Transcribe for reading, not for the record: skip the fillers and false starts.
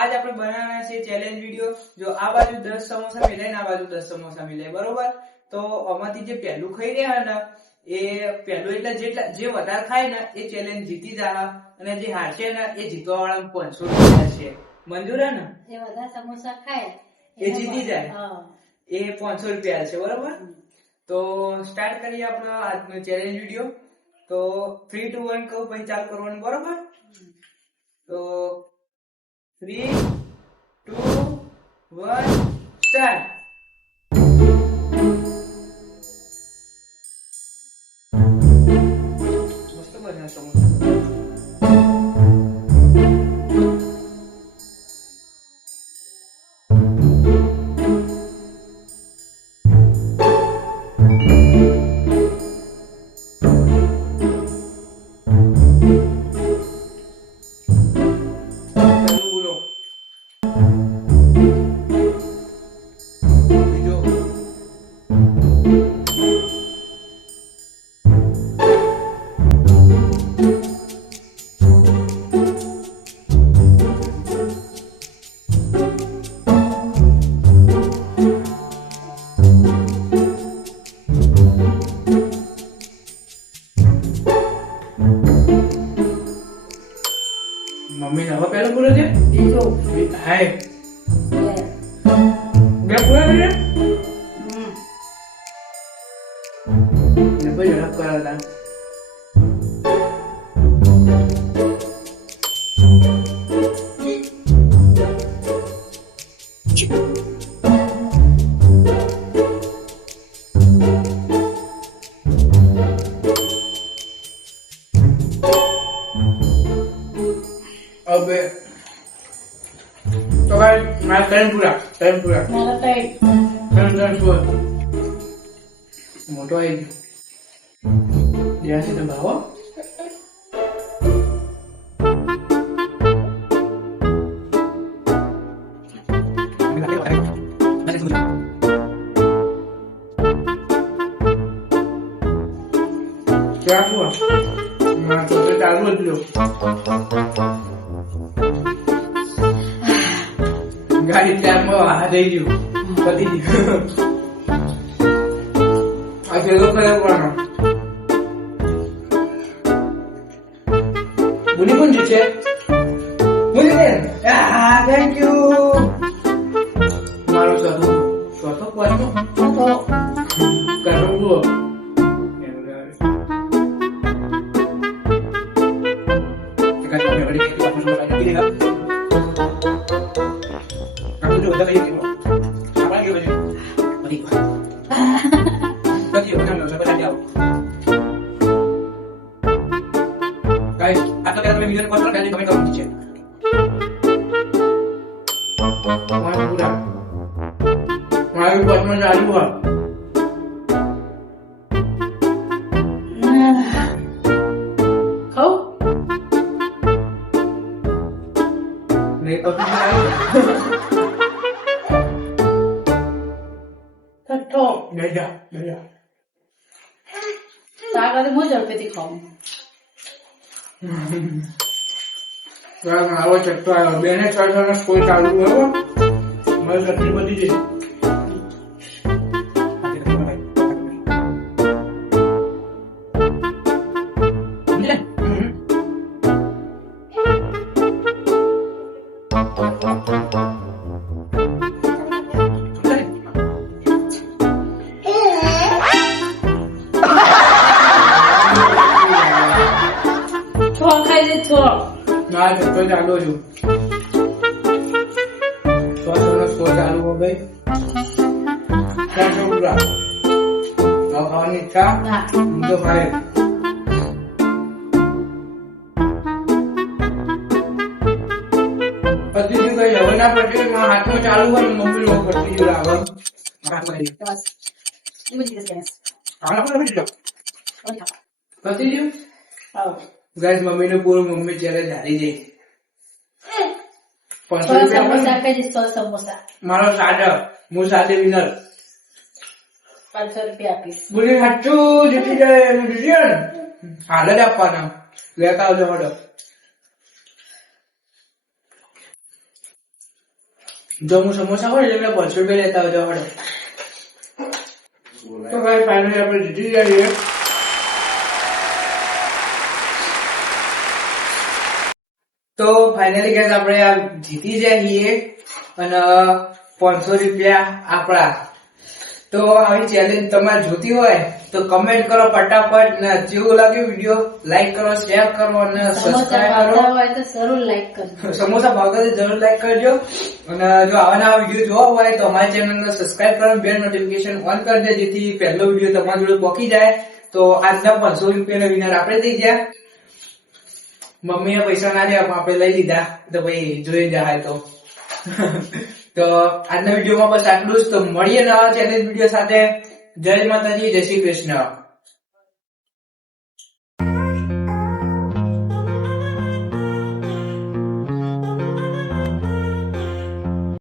આજ આપણે બનાવવાના છે ચેલેન્જ વિડિયો. જો આ બાજુ 10 સમોસા મિલાય ને આ બાજુ 10 સમોસા મિલાય, બરોબર? તો આમાંથી જે પહેલું ખાઈ રહ્યા ને એ પહેલું એટલે જે વધારે ખાય ને એ ચેલેન્જ જીતી જાય, અને જે હારશે ને એ જીતવા વાળા 500 રૂપિયા છે. મંજૂર હે ને? જે વધારે સમોસા ખાય એ જીતી જાય, એ 500 રૂપિયા છે, બરોબર? તો સ્ટાર્ટ કરીએ આપણો આજનો ચેલેન્જ વિડિયો. તો 3 2 1 કહું પછી ચાલુ કરવાનું, બરોબર? તો 3 2 1 સ્ટાર્ટ. મસ્ત બન્યા સમોસા. મમ્મી હવે પેલું બોલે છે બીજો હાય બે બોલે છે ને ભાઈ ઝડપ કરાવતા. હવે તો ભાઈ મારા ટાઈમ પૂરા મારા ટાઈમ મોટો આવી ગયો જ્યાં છે તો ભાવો ક્યાં છું મારા તો ચાલુ જ લો ગાડી ચારમાં હાથ દઈ ગયું પતી ગયું. આ છેલ્લો કયો કરવાનો બુની કોણ જીતશે? બુની બેન થેન્ક યુ. મારો ચોથો પાંચમો કરવો guys, atau kita lebih miliar kontrol dari kami tahu cek. Mana udah? Mana buat mana ada buat? kau Nih tahu sih saya. થઠ્ઠો Beda. તાકાત હું ઝડપેથી ખાઉં. આવો ચટકો આવ્યો બેને ચડવાનો સ્કૂલ ચાલુ બરોબર મારી ચટણી બધી છે. છો ખાઈ લે છો. ના ચટકો ચાલુ છું ચડવાનો સ્કૂલ ચાલુ હો ભાઈ ક્યાં છો પૂરા ખાવાની ઈચ્છા ના તો ખાય પતિ ગયું કઈ હવે ના પડશે મારા હાથમાં ચાલુ હોય ને મમ્મી નો પતિ ગયું આવે બસ એમ જ રીતે પતિ ગયું આવો ગાઈસ મમ્મી નું પૂરું મમ્મી ચેલેન્જ હારી ગઈ. 500 સમોસા રૂપિયા ખાઈ લે 100 સમોસા મારો સાદો હું સાદે વિનર 500 રૂપિયા આપીશ. બોલી સાચું જીતી જાય એનું ડિસિઝન હાલ જ આપવાના લેતા આવજો હડો જો હું સમોસા હોય એટલે 500 રૂપિયા લેતા આવજો હળો. તો ભાઈ ફાઇનલી આપણે જીતી ગયા છીએ. તો ફાઇનલી ગાઈસ આપણે આ જીતી ગયા છીએ અને 500 રૂપિયા આપણા. તો આવી ચેલેન્જ તમારે જોતી હોય તો કમેન્ટ કરો ફટાફટ, ને જેવું લાગ્યું વિડીયો લાઈક કરો, શેર કરો અને સબસ્ક્રાઇબ કરો. હોય તો જરૂર લાઈક કરજો. સમોસા ભાવતા હોય તો જરૂર લાઈક કરજો. અને જો આવા નવા વિડીયો જોવા હોય તો અમારા ચેનલને સબસ્ક્રાઇબ કરો, બેલ નોટિફિકેશન ઓન કરી દે જેથી પહેલો વિડીયો તમારી જોડે પહોંચી જાય. તો આજના 500 રૂપિયાના વિનર આપણે થઈ ગયા. મમ્મીએ પૈસા ના દે આપણે લઈ લીધા તો ભાઈ જોઈ જાય તો. તો આજના વિડીયોમાં બસ આટલું જ. તો મળીએ નવા ચેલેન્જ વિડીયો સાથે. જય માતાજી, જય શ્રી કૃષ્ણ.